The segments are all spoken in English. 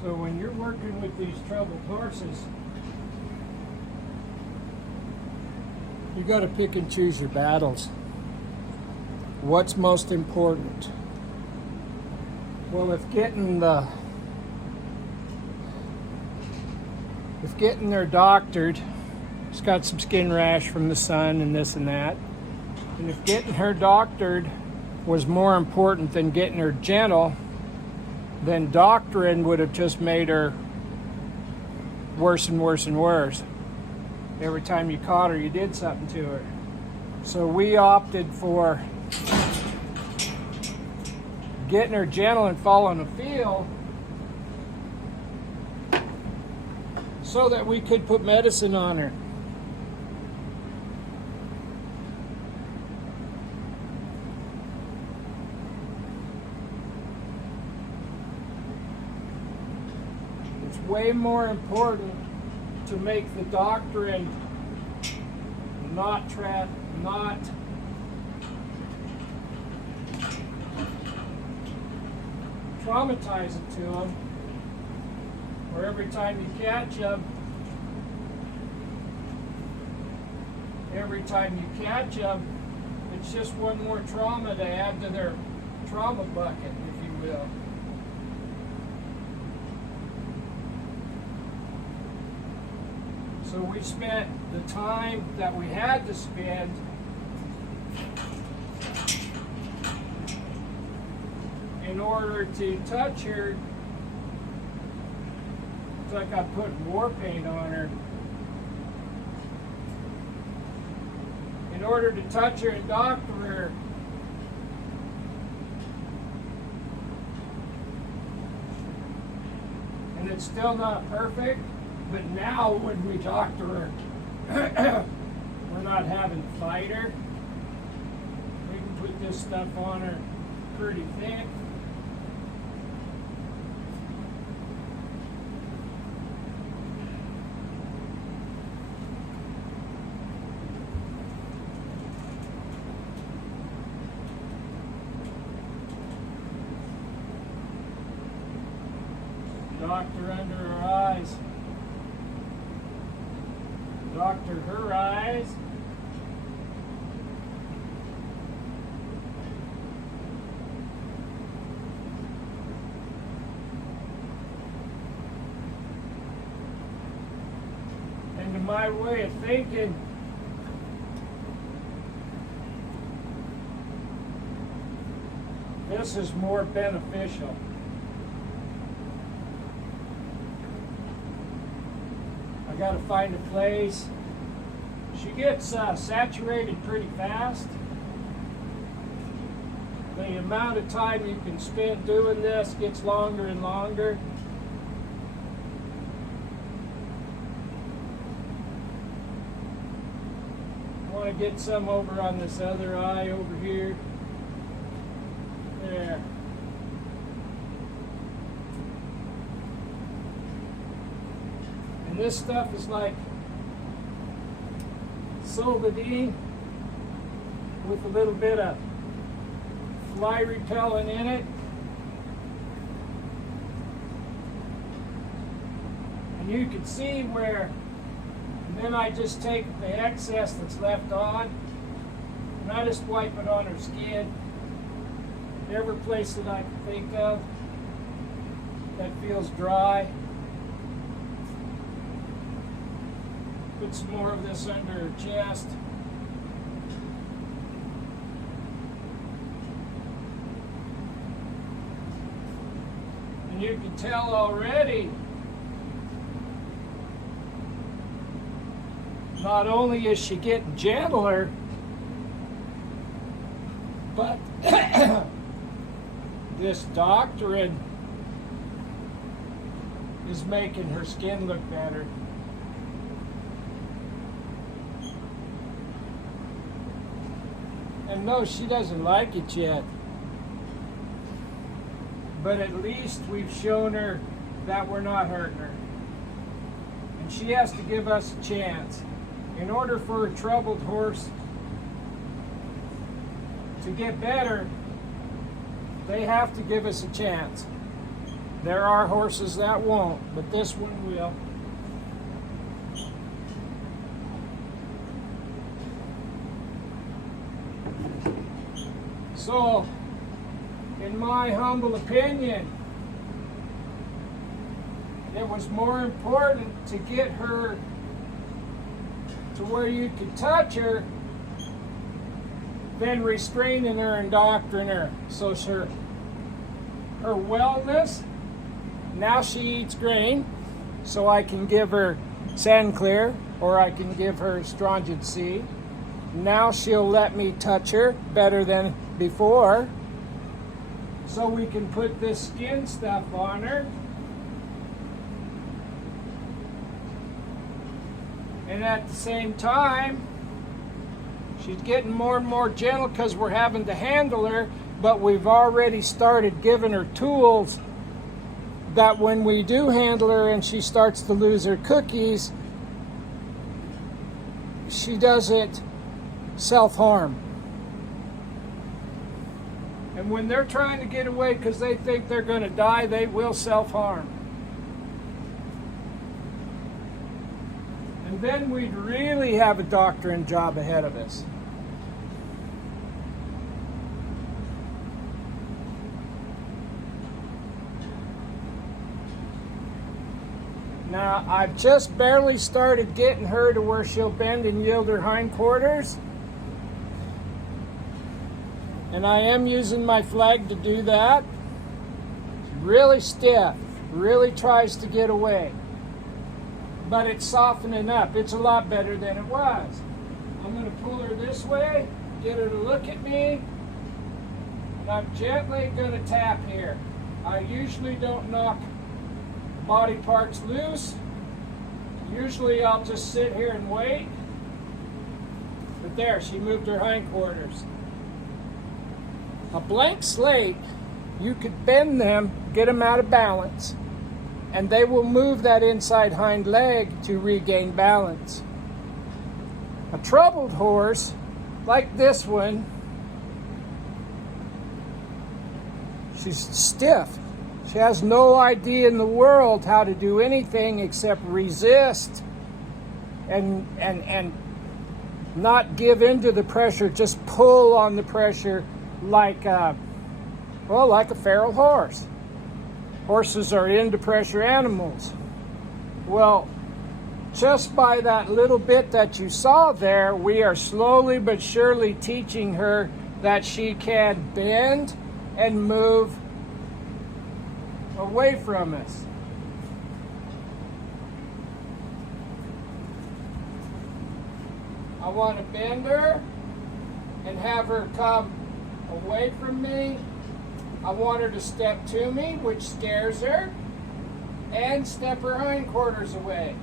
So when you're working with these troubled horses, you got to pick and choose your battles. What's most important? Well, if getting her doctored, she's got some skin rash from the sun and this and that, and if getting her doctored was more important than getting her gentle, then doctoring would have just made her worse and worse and worse. Every time you caught her, you did something to her. So we opted for getting her gentle and following the field so that we could put medicine on her. It's way more important to make the doctrine not traumatize it to them, or every time you catch them, it's just one more trauma to add to their trauma bucket, if you will. So we spent the time that we had to spend in order to touch her. It's like I put war paint on her. In order to touch her and doctor her, and it's still not perfect, but now when we doctor her, we're not having to fight her. We can put this stuff on her pretty thick. Doctor under her eyes. Doctor her eyes. And to my way of thinking, this is more beneficial. I got to find a place. She gets saturated pretty fast. The amount of time you can spend doing this gets longer and longer. I want to get some over on this other eye over here. There. This stuff is like Solvadine with a little bit of fly repellent in it. And you can see where, and then I just take the excess that's left on, and I just wipe it on her skin. Every place that I can think of that feels dry. Put some more of this under her chest. And you can tell already, not only is she getting gentler, but this doctoring is making her skin look better. And no, she doesn't like it yet. But at least we've shown her that we're not hurting her. And she has to give us a chance. In order for a troubled horse to get better, they have to give us a chance. There are horses that won't, but this one will. So, in my humble opinion, it was more important to get her to where you could touch her than restraining her and doctoring her. So her wellness, now she eats grain, so I can give her Sand Clear or I can give her Strongyne C. Now she'll let me touch her better than before, so we can put this skin stuff on her. And at the same time, she's getting more and more gentle because we're having to handle her, but we've already started giving her tools that when we do handle her and she starts to lose her cookies, she doesn't self-harm. And when they're trying to get away because they think they're going to die, they will self-harm. And then we'd really have a doctoring job ahead of us. Now, I've just barely started getting her to where she'll bend and yield her hindquarters. And I am using my flag to do that. She's really stiff, really tries to get away. But it's softening up. It's a lot better than it was. I'm going to pull her this way, get her to look at me, and I'm gently going to tap here. I usually don't knock body parts loose. Usually I'll just sit here and wait. But there, she moved her hindquarters. A blank slate, you could bend them, get them out of balance, and they will move that inside hind leg to regain balance. A troubled horse, like this one, she's stiff. She has no idea in the world how to do anything except resist and not give in to the pressure, just pull on the pressure like a feral horse. Horses are into pressure animals. Well, just by that little bit that you saw there, we are slowly but surely teaching her that she can bend and move away from us. I want to bend her and have her come away from me. I want her to step to me, which scares her, and step her hindquarters away.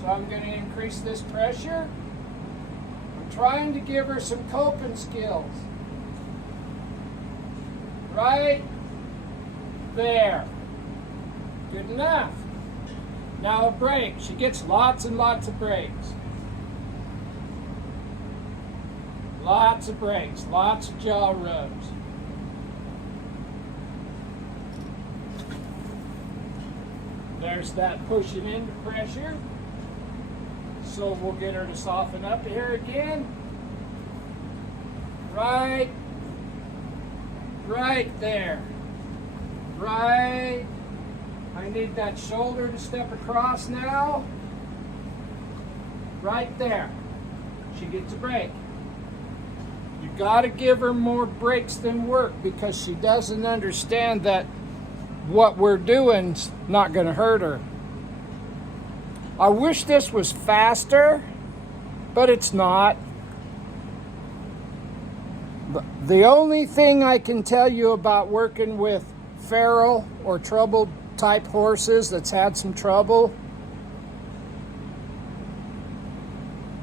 So I'm going to increase this pressure. I'm trying to give her some coping skills. Right there. Good enough. Now a break. She gets lots and lots of breaks. Lots of breaks. Lots of jaw rubs. There's that pushing into pressure. So we'll get her to soften up here again. Right there. Right. I need that shoulder to step across now. Right there. She gets a break. You got to give her more breaks than work because she doesn't understand that what we're doing's not going to hurt her. I wish this was faster, but it's not. The only thing I can tell you about working with feral or troubled type horses that's had some trouble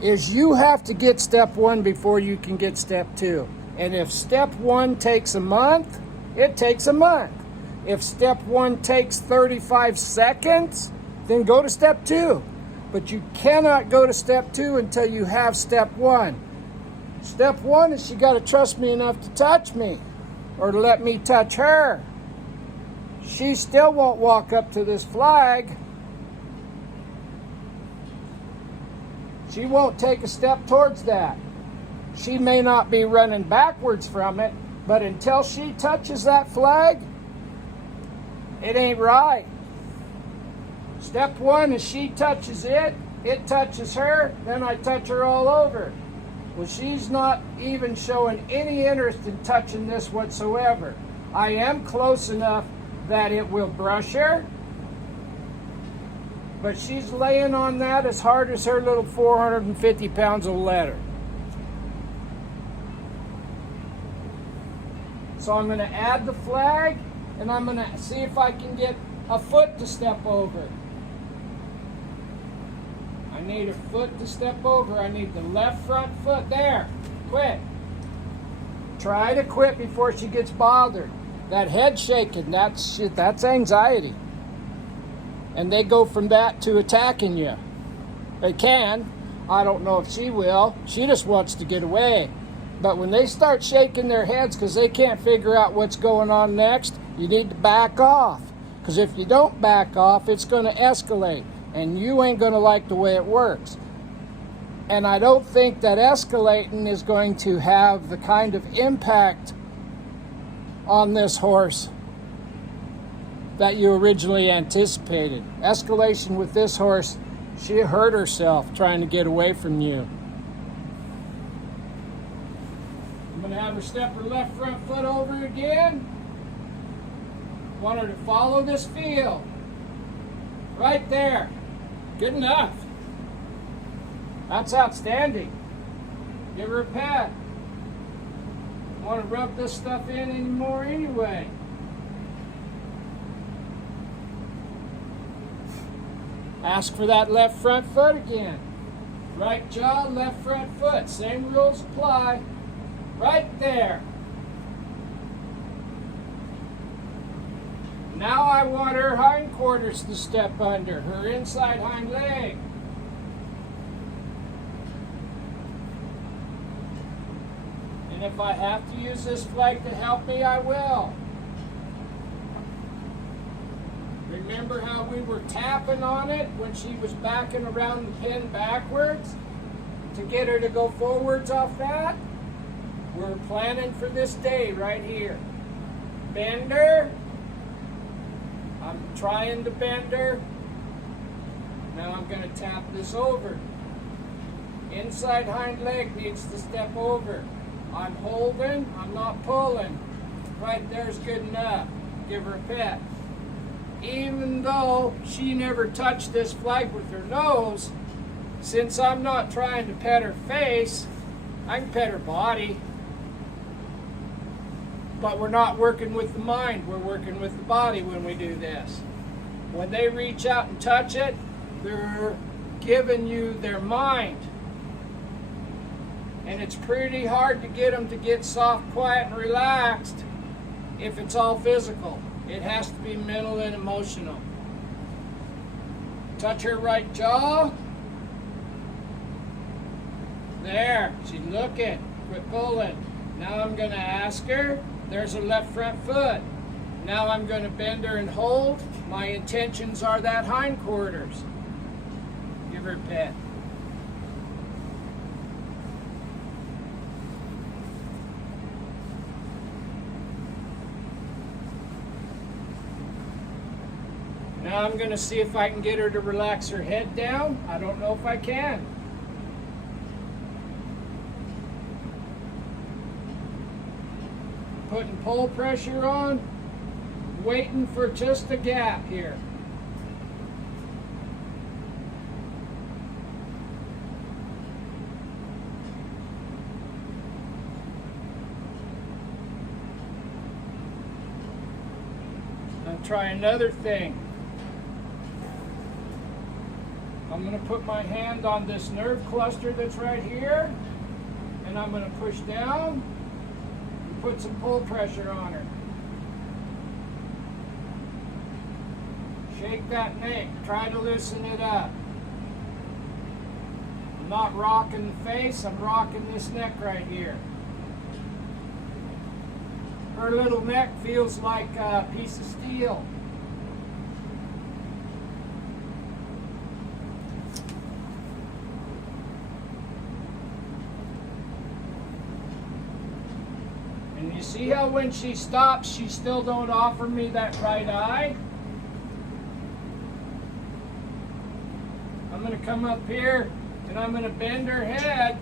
is you have to get step one before you can get step two. And if step one takes a month, it takes a month. If step one takes 35 seconds, then go to step two. But you cannot go to step two until you have step one. Step one is she got to trust me enough to touch me or to let me touch her. she still won't walk up to this flag. She won't take a step towards that. She may not be running backwards from it, but until she touches that flag, it ain't right. Step one is she touches it, it touches her, then I touch her all over. Well, she's not even showing any interest in touching this whatsoever. I am close enough that it will brush her, but she's laying on that as hard as her little 450 pounds will let her. So I'm going to add the flag, and I'm going to see if I can get a foot to step over. I need a foot to step over. I need the left front foot. There. Quit. Try to quit before she gets bothered. That head shaking, that's anxiety. And they go from that to attacking you. They can. I don't know if she will. She just wants to get away. But when they start shaking their heads because they can't figure out what's going on next, you need to back off. Because if you don't back off, it's going to escalate. And you ain't going to like the way it works. And I don't think that escalating is going to have the kind of impact on this horse that you originally anticipated. Escalation with this horse, she hurt herself trying to get away from you. I'm going to have her step her left front foot over again. Want her to follow this field. Right there. Good enough. That's outstanding. Give her a pat. Don't want to rub this stuff in anymore anyway. Ask for that left front foot again. Right jaw, left front foot. Same rules apply. Right there. Now I want her hindquarters to step under, her inside hind leg. And if I have to use this flag to help me, I will. Remember how we were tapping on it when she was backing around the pin backwards to get her to go forwards off that? We're planning for this day right here. Bend her. I'm trying to bend her. Now I'm going to tap this over. Inside hind leg needs to step over. I'm holding, I'm not pulling. Right there's good enough. Give her a pet. Even though she never touched this flag with her nose, since I'm not trying to pet her face, I can pet her body. But we're not working with the mind, we're working with the body when we do this. When they reach out and touch it, they're giving you their mind. And it's pretty hard to get them to get soft, quiet, and relaxed if it's all physical. It has to be mental and emotional. Touch her right jaw. There, she's looking. Quit pulling. Now I'm going to ask her. There's her left front foot. Now I'm going to bend her and hold. My intentions are that hindquarters. Give her a pet. Now I'm going to see if I can get her to relax her head down. I don't know if I can. Putting pull pressure on, waiting for just a gap here. I'll try another thing. I'm going to put my hand on this nerve cluster that's right here, and I'm going to push down. Put some pull pressure on her. Shake that neck. Try to loosen it up. I'm not rocking the face. I'm rocking this neck right here. Her little neck feels like a piece of steel. see how when she stops, she still don't offer me that right eye? I'm going to come up here and I'm going to bend her head.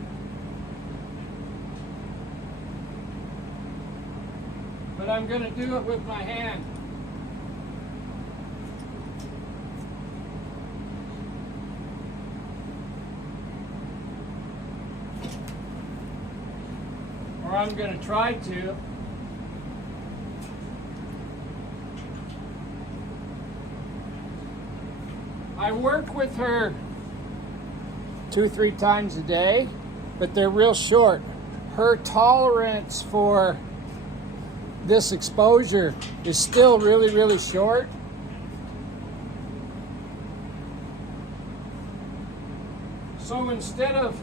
But I'm going to do it with my hand. Or I'm going to try to. I work with her 2-3 times a day, but they're real short. Her tolerance for this exposure is still really, really short. So instead of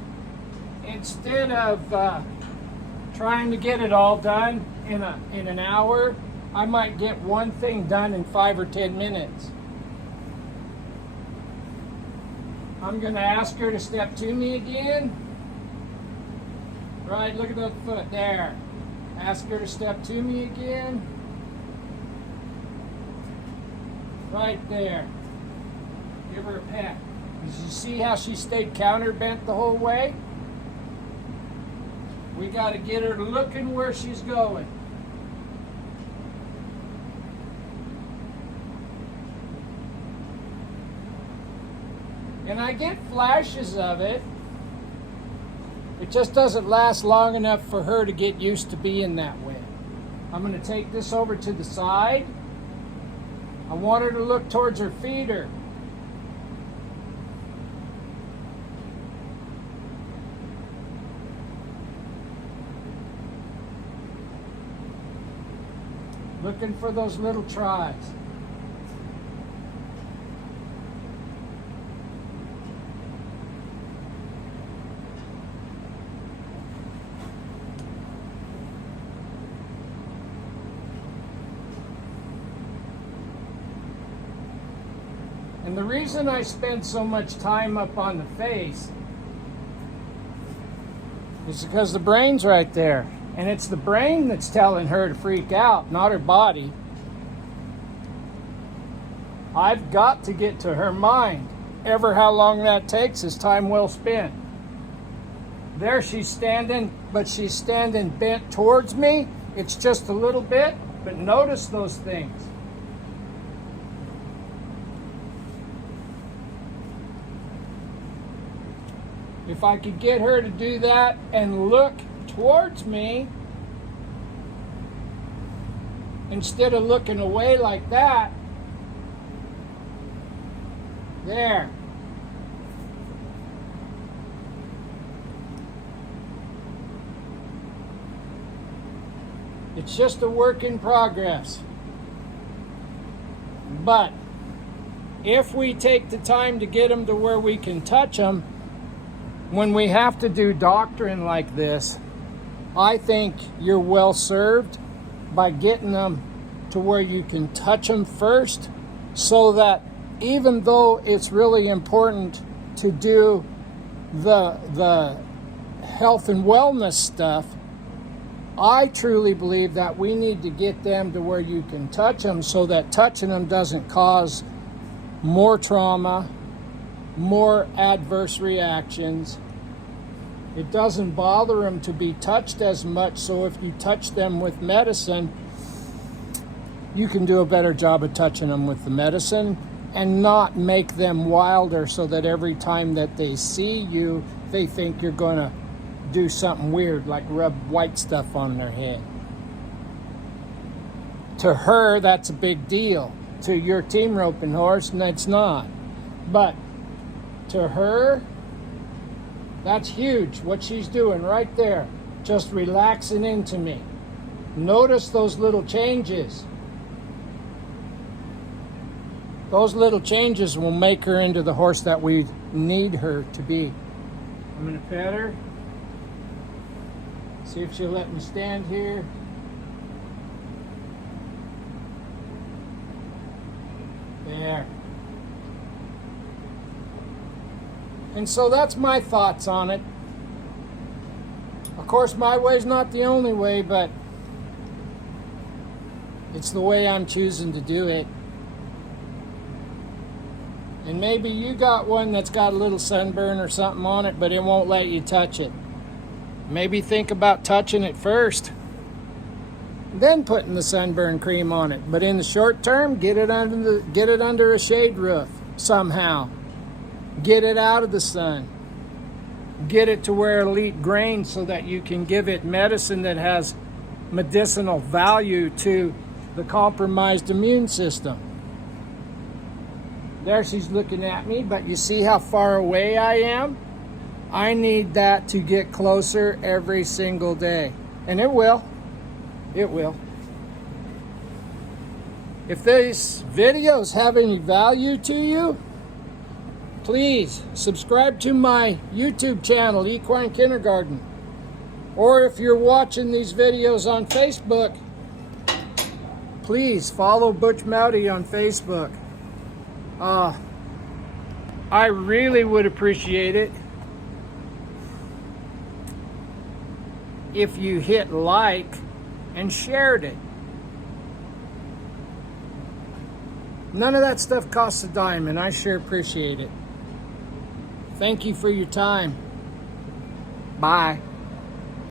trying to get it all done in an hour, I might get one thing done in 5 or 10 minutes. I'm going to ask her to step to me again. Right, look at that foot there. Ask her to step to me again. Right there. Give her a pat. Did you see how she stayed counterbent the whole way? We got to get her looking where she's going. And I get flashes of it. It just doesn't last long enough for her to get used to being that way. I'm going to take this over to the side. I want her to look towards her feeder. Looking for those little tries. And the reason I spend so much time up on the face is because the brain's right there. And it's the brain that's telling her to freak out, not her body. I've got to get to her mind. Ever how long that takes is time well spent. There she's standing, but she's standing bent towards me. It's just a little bit, but notice those things. If I could get her to do that and look towards me instead of looking away like that. There. It's just a work in progress. But if we take the time to get them to where we can touch them, when we have to do doctrine like this, I think you're well served by getting them to where you can touch them first, so that even though it's really important to do the health and wellness stuff, I truly believe that we need to get them to where you can touch them, so that touching them doesn't cause more trauma, more adverse reactions. It doesn't bother them to be touched as much, so if you touch them with medicine, you can do a better job of touching them with the medicine and not make them wilder, so that every time that they see you, they think you're going to do something weird, like rub white stuff on their head. To her, that's a big deal. To your team roping horse, and it's not. But to her, that's huge, what she's doing right there. Just relaxing into me. Notice those little changes. Those little changes will make her into the horse that we need her to be. I'm going to pet her. See if she'll let me stand here. There. And so that's my thoughts on it. Of course, my way's not the only way, but It's the way I'm choosing to do it. And maybe you got one that's got a little sunburn or something on it, but it won't let you touch it. Maybe think about touching it first, then putting the sunburn cream on it. But in the short term, get it under a shade roof somehow. Get it out of the sun. Get it to where it'll eat grain so that you can give it medicine that has medicinal value to the compromised immune system. There she's looking at me, but you see how far away I am? I need that to get closer every single day. And it will. It will. If these videos have any value to you, please subscribe to my YouTube channel, Equine Kindergarten. Or if you're watching these videos on Facebook, please follow Butch Mowdy on Facebook. I really would appreciate it if you hit like and shared it. None of that stuff costs a dime, and I sure appreciate it. Thank you for your time. Bye.